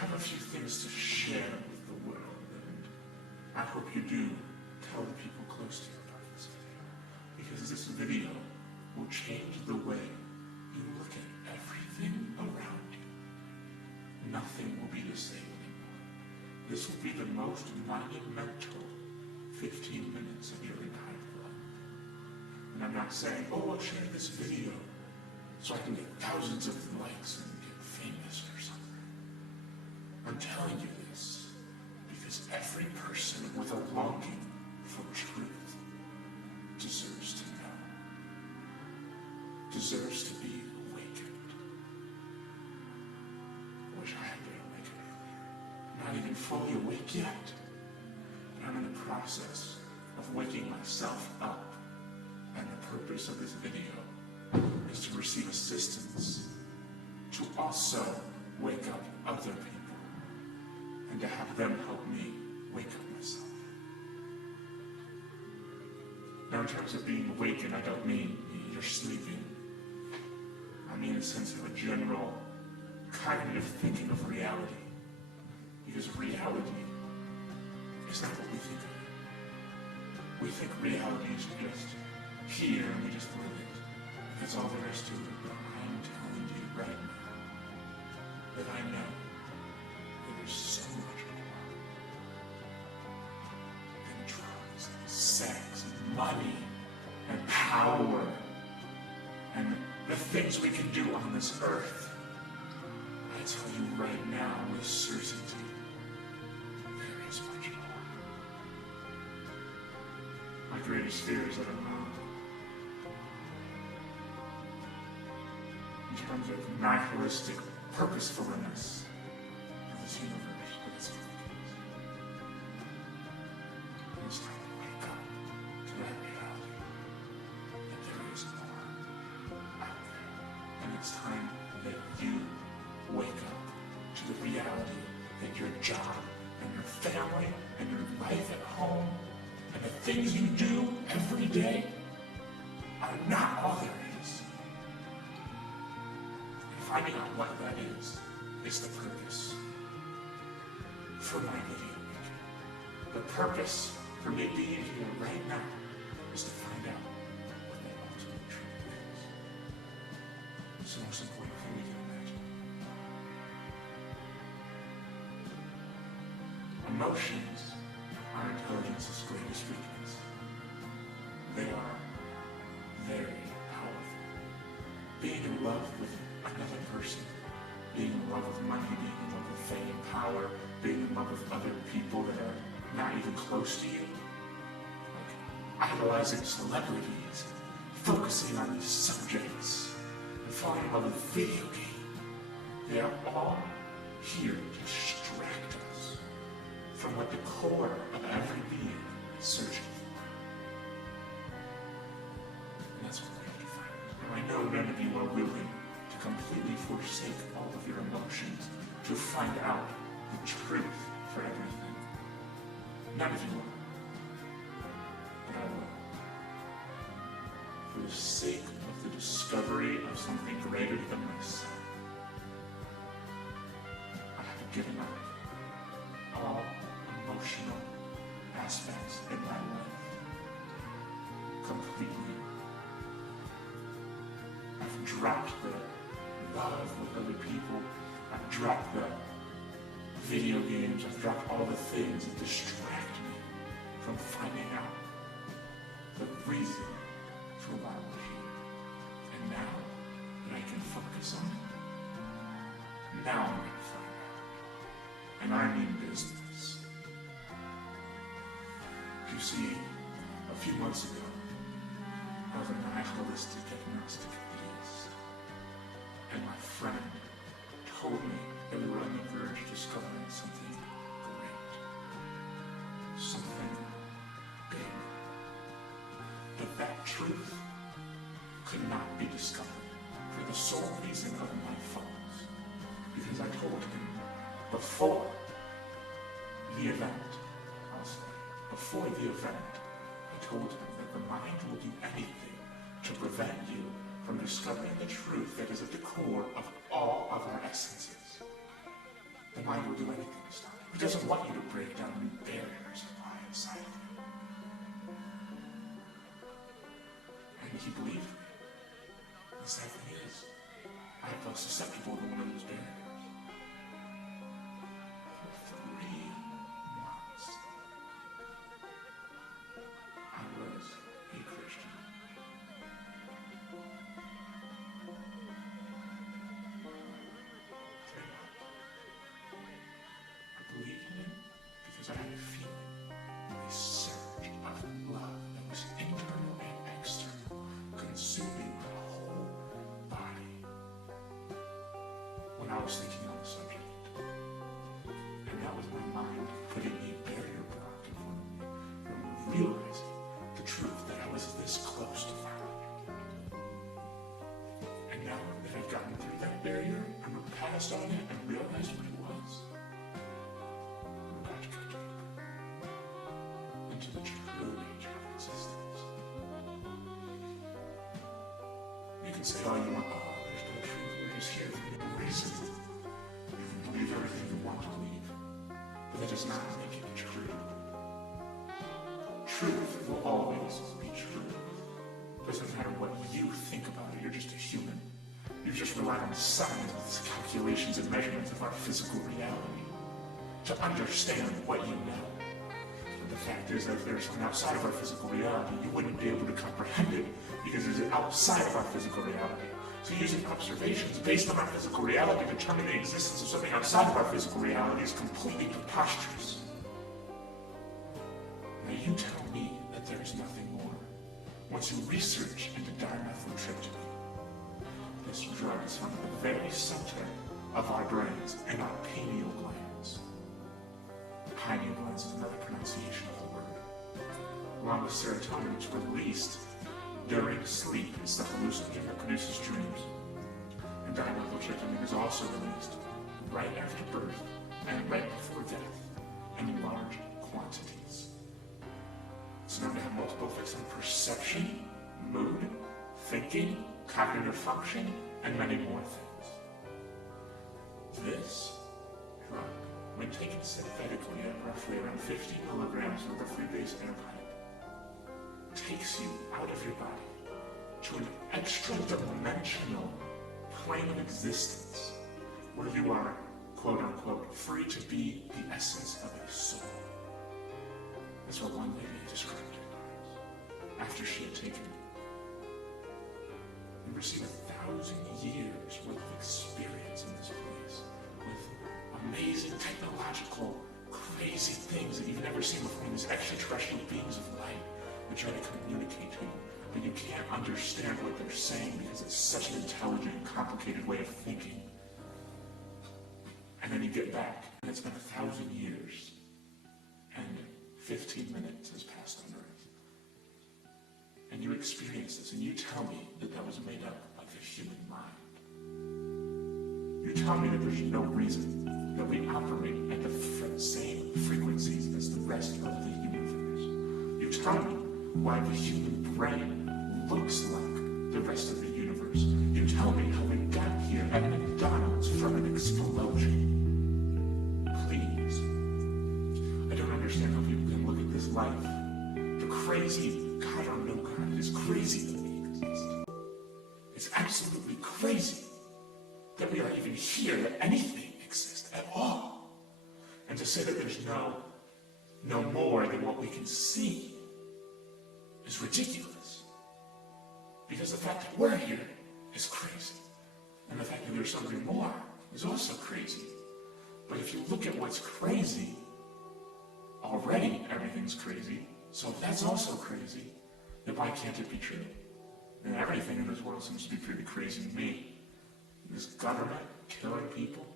have a few things to share with the world, and I hope you do tell the people close to you about this video, because this video will change the way you look at everything around you. Nothing will be the same anymore. This will be the most monumental 15 minutes of your entire life. And I'm not saying, oh, I'll share this video so I can get thousands of likes and get famous or something. I'm telling you this because every person with a longing for truth deserves to know, deserves to be awakened. I wish I had been awakened earlier. Not even fully awake yet, but I'm in the process of waking myself up, and the purpose of this video is to receive assistance, to also wake up other people, and to have them help me wake up myself. Now, in terms of being awakened, I don't mean you're sleeping. I mean a sense of a general kind of thinking of reality. Because reality is not what we think of it. We think reality is just here and we just live it. That's all there is to it. But I'm telling you right now that I know that there's so much more than drugs and sex and money and power and the things we can do on this earth. I tell you right now with certainty, there is much more. My greatest fear is that I'm wrong. In terms of nihilistic purposefulness of this universe, but it's ridiculous. And it's time to wake up to that reality, that there is more out there. And it's time that you wake up to the reality that your job and your family and your life at home and the things you do every day are not all there is. And finding out what that is the purpose for my video making. The purpose for me being here right now is to find out what that ultimate truth is. It's the most important thing we can imagine. Emotions are intelligence's greatest weakness. They are very powerful. Being in love with another person, being in love with money, being in love with fame, power, being in love with other people that are not even close to you, like idolizing celebrities, focusing on these subjects, and falling in love with video games. They are all here to distract us from what the core of every being is searching for. And that's what we have to find. Now, I know none of you are willing to completely forsake all of your emotions to find out the truth for everything. None of you are. But I will. For the sake of the discovery of something greater than myself, I have given up all emotional aspects in my life completely. I've dropped the love with other people. I've dropped the video games. I've dropped all the things that distract me from finding out the reason for why we're here. And now that I can focus on it, now I'm going to find out. And I mean business. You see, a few months ago, I was a nihilistic agnostic atheist. And my friend told me that we were on the verge of discovering something great. Something big. But that truth could not be discovered for the sole reason of my faults. Because I told him before the event, before the event, I told him that the mind will do anything to prevent you from discovering the truth that is at the core of all of our essences. The mind will doesn't want you to break down new barriers that lie inside of you. And he believed me. The sad thing is, I felt susceptible to one of those barriers. For 3 months, I was a Christian. 3 months. I believed in him because I had a feeling, a surge of love that was internal and external, consuming my whole body when I was thinking on the subject. And that was my mind putting a barrier block in front of me from realizing the truth that I was this close to finding it. And now that I've gotten through that barrier and moved past on it and realized what it was, I'm about to go deeper into the true nature of existence. You can say all you want, oh, there's no truth, we're just here for no reason. You can believe everything you want to believe, but that does not make it true. Truth will always be true. Doesn't matter what you think about it, you're just a human. You just rely on science, calculations, and measurements of our physical reality to understand what you know. But the fact is that if there's something outside of our physical reality, you wouldn't be able to comprehend it because it's outside of our physical reality. So using observations based on our physical reality to determine the existence of something outside of our physical reality is completely preposterous. Now you tell me that there is nothing more. Once you research into dimethyltryptamine, this drug is found at the very center of our brains and our pineal glands. Pineal glands is another pronunciation of the word. Along with serotonin, which is released during sleep, it's the hallucinogen that produces dreams. And dimethyltryptamine is also released right after birth and right before death in large quantities. It's known to have multiple effects on perception, mood, thinking, cognitive function, and many more things. This drug, when taken synthetically at roughly around 50 milligrams of the free-base antibiotic, takes you out of your body to an extra-dimensional plane of existence where you are, quote-unquote, free to be the essence of a soul. That's what one lady described it as after she had taken it. You receive 1,000 years worth of experience in this place with amazing technological, crazy things that you've never seen before, these extraterrestrial beings of light that try to communicate to you, but you can't understand what they're saying because it's such an intelligent, complicated way of thinking. And then you get back, and it's been 1,000 years, and 15 minutes has passed on Earth. And you experience this, and you tell me that that was made up of the human mind. You tell me that there's no reason that we operate at the same frequencies as the rest of the universe. You tell me why the human brain looks like the rest of the universe. You tell me how we got here at McDonald's from an explosion. Please. I don't understand how people can look at this life, the crazy, God or no God, it is crazy that we exist. It's absolutely crazy that we are even here, that anything exists at all. And to say that there's no more than what we can see is ridiculous. Because the fact that we're here is crazy. And the fact that there's something more is also crazy. But if you look at what's crazy, already everything's crazy. So if that's also crazy, then why can't it be true? And everything in this world seems to be pretty crazy to me. This government killing people,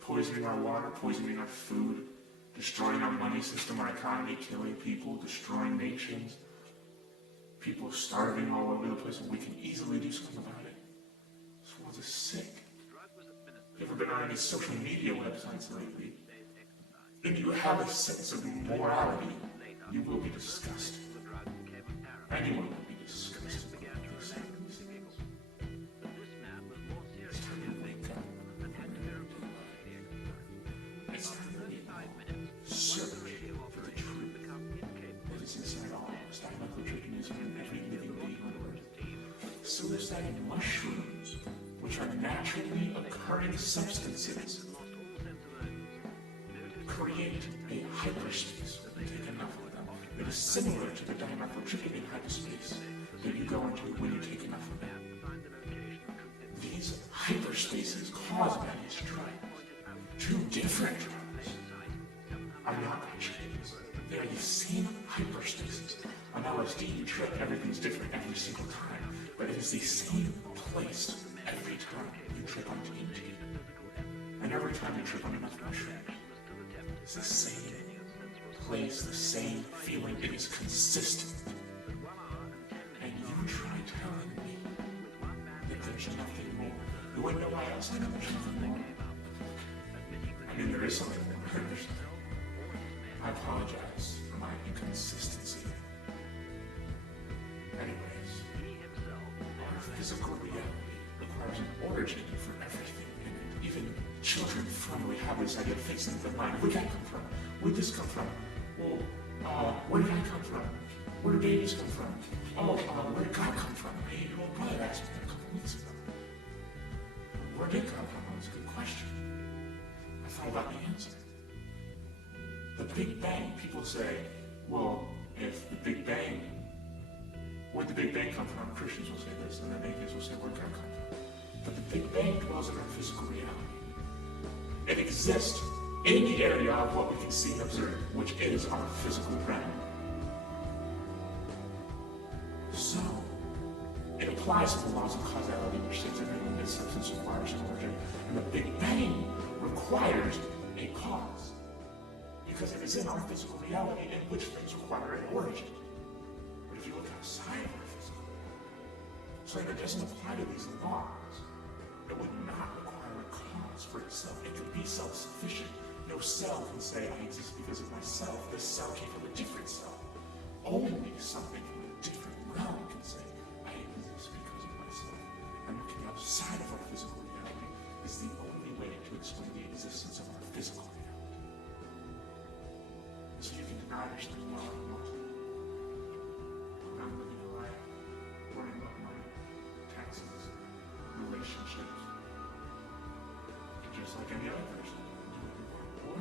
poisoning our water, poisoning our food, destroying our money system, our economy, killing people, destroying nations, people starving all over the place, and we can easily do something about it. This world is sick. Have you ever been on any social media websites lately? If you have a sense of morality, you will be disgusted. Anyone will be disgusted about these things. It's time to wake up. It's time to be alone. certain substances create a hyperspace when you take enough of them. It is similar to the dimethyltryptamine hyperspace that you go into when you take enough of them. These hyperspaces caused by these drugs, two different drugs, are not by chance. They are the same hyperspaces. On LSD, you trip, everything's different every single time, but it is the same place every time you trip on DMT. And every time you trip on enough mushrooms, it's the same place, the same feeling. It is consistent. And you try telling me that there's nothing more. You wouldn't know why else I know there's nothing more. I mean, there is something more. I apologize for my inconsistency. Anyways, our physical reality requires an origin for everything in it. Even children from rehab this idea of fixing their mind. Where'd that come from? Where'd this come from? Well, where did I come from? Where do babies come from? Oh, where did God come from? Hey, your old brother asked me that a couple weeks ago. Where did God come from? That's a good question. I thought about the answer. The Big Bang, people say, well, if the Big Bang, where'd the Big Bang come from? Christians will say this, and then atheists will say, where'd God come from? But the Big Bang dwells in our physical reality. It exists in the area of what we can see and observe, which is our physical realm. So, it applies to the laws of causality, which states that every substance requires an origin, and the Big Bang requires a cause. Because it is in our physical reality in which things require an origin. But if you look outside of our physical reality, so that it doesn't apply to these laws, it would not require a cause for itself. It could be self-sufficient. No cell can say, I exist because of myself. This cell came from a different cell. Only something from a different realm can say, I exist because of myself. And looking outside of our physical reality is the only way to explain the existence of our physical reality. So you can deny there's something more on the I'm living a life, worrying about money, taxes, relationships. Just like any other person, do what you want. Or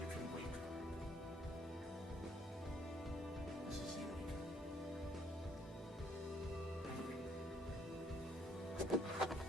you can wake up. This is the wake up.